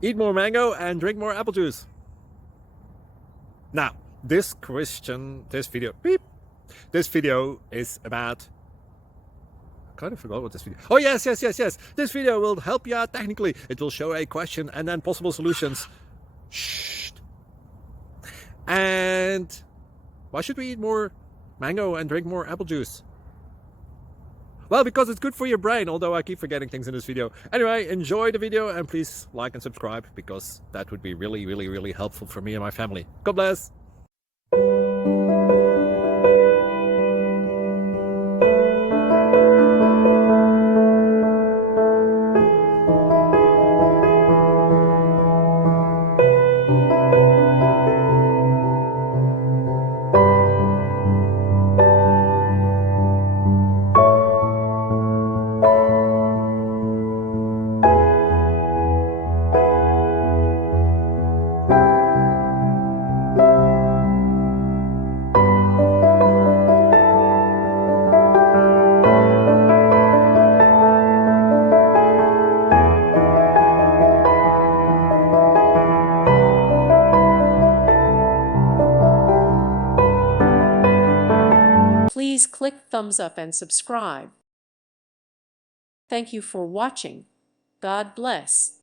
Eat more mango and drink more apple juice. Now, this video is about, I kind of forgot what this video. Oh, yes. This video will help you out technically. It will show a question and then possible solutions. Shh. And why should we eat more mango and drink more apple juice? Well, because it's good for your brain, although I keep forgetting things in this video. Anyway, enjoy the video and please like and subscribe, because that would be really helpful for me and my family. God bless. Please click thumbs up and subscribe. Thank you for watching. God bless.